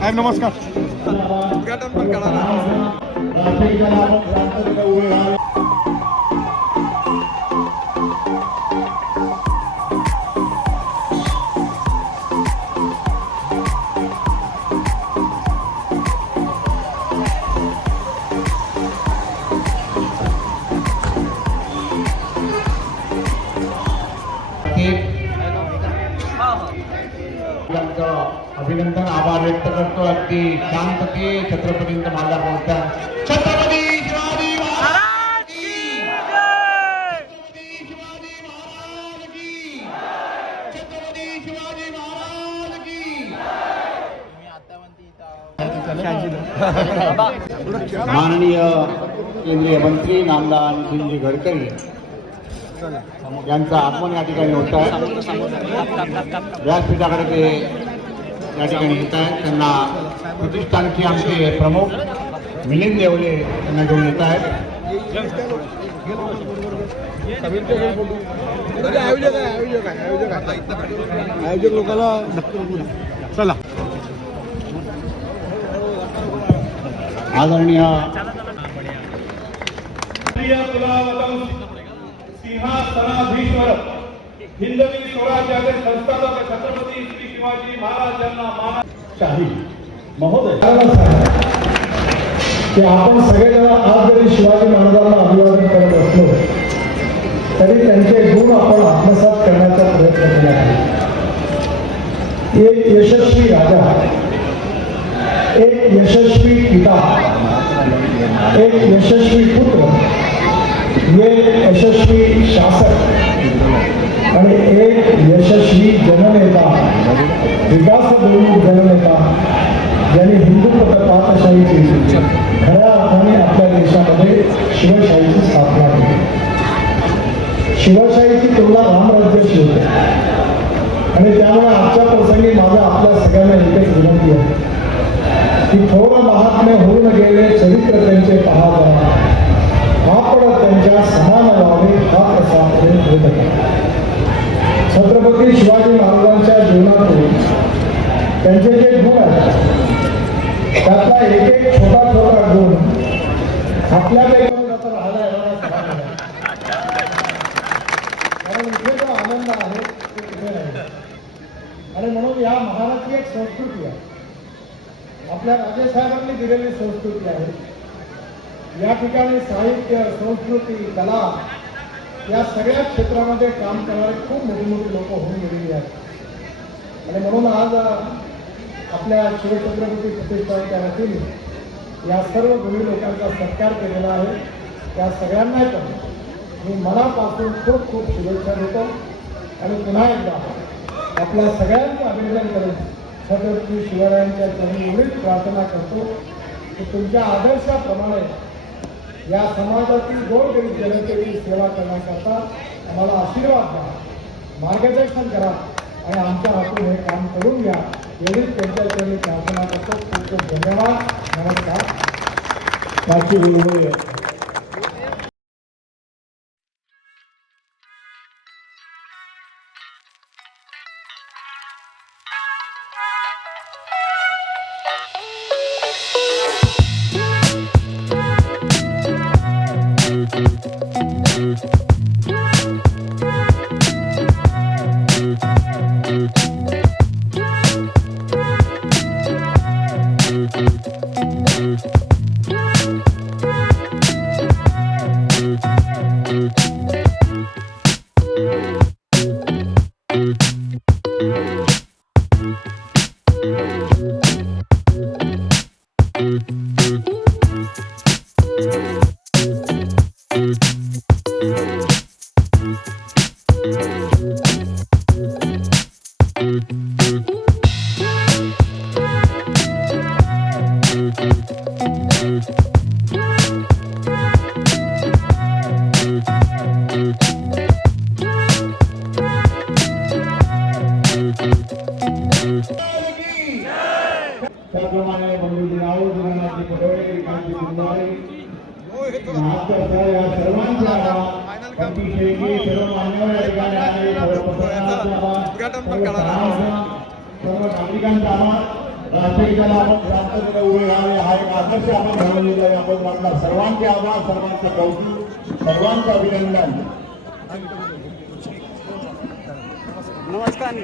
साहेब नमस्कार. उद्घाटन पण करा. अभिनंदन आभार व्यक्त करतो. अगदी शांतते छत्रपतींचं मार्गावर बोलतात. छत्रपती शिवाजी महाराज की छत्रपती शिवाजी महाराज की छत्रपती शिवाजी महाराज की. माननीय केंद्रीय मंत्री नामदार नितीनजी गडकरी यांचं आगमन या ठिकाणी होत आहे. व्यासपीठाकडे ते या ठिकाणी येत आहेत. त्यांना प्रतिष्ठानचे आमचे प्रमुख मिलिंद देवले त्यांना घेऊन येत आहेत. आयोजक लोकांना चला. आदरणीय सिंहासनाधीश्वर हिंदवी स्वराज्याचे संस्थापक छत्रपती श्री शिवाजी महाराज यांना मानशाही महोदय की आपण सगळेजण आज जरी शिवाजी महाराजांना अभिवादन करत असलो तरी त्यांचे गुण आपण आत्मसात करण्याचा प्रयत्न केला आहे. एक यशस्वी राजा, एक यशस्वी पिता, एक यशस्वी पुत्र, एक यशस्वी शासक आणि एक यशस्वी जननेता, विकासोन्मुख जननेता ज्यांनी हिंदू पातशाहीची खऱ्या अर्थाने आपल्या देशामध्ये शिवशाहीची स्थापना केली. शिवशाहीची तुलना रामराज्याशी होते आणि त्यामुळे आजच्या प्रसंगी माझा आपल्या सगळ्यांना एकच विनंती आहे की थोडं महात्म्य होऊन गेले चरित्र त्यांचे पाहता आपण त्यांच्या समान व्हावे हा प्रसाद होत आहे. छत्रपती शिवाजी महाराजांच्या जीवनातून त्यांचे जे गुण आहेत त्यातला एक एक छोटा छोटा गुण आपल्यापैकी राहायला येणारा कारण इथे जो आनंद आहे तो कुठे नाही. आणि म्हणून या महाराष्ट्राची एक संस्कृती आहे, आपल्या राजेसाहेबांनी दिलेली संस्कृती आहे. या ठिकाणी साहित्य, संस्कृती, कला या सगळ्या क्षेत्रामध्ये काम करणारे खूप मोठी मोठी लोक होऊन गेलेली आहेत. आणि म्हणून आज आपल्या शिवछत्रपती प्रतिष्ठानच्या वतीने या सर्व गुणी लोकांचा सत्कार केलेला आहे. त्या सगळ्यांना पण मी मनापासून खूप खूप शुभेच्छा देतो आणि पुन्हा एकदा आपल्या सगळ्यांचं अभिनंदन करून छत्रपती शिवरायांच्या चरणी एवढीच प्रार्थना करतो की तुमच्या आदर्शाप्रमाणे या समाजातील गोरगरीब जनतेची सेवा करण्याकरता आम्हाला आशीर्वाद द्या, मार्गदर्शन करा आणि आमच्या हातून हे काम करून घ्या एवढीच त्यांच्या चरणी प्रार्थना करतो. खूप खूप धन्यवाद. नमस्कार. बाकी बोलूया. त्याप्रमाणे बंधूजी राऊत पडवळे कांती गुरुवारी या सर्वांचा अतिशय सर्व मान्यवर या ठिकाणी आले, सर्व नागरिकांचा आभार. राष्ट्रगीताला आपण शांततेने उभे राहावे हा एक आदर्श आपण घडवलेला आहे. आपण आपला सर्वांचे आभार, सर्वांचं कौतुक, सर्वांचं अभिनंदन. नमस्कार.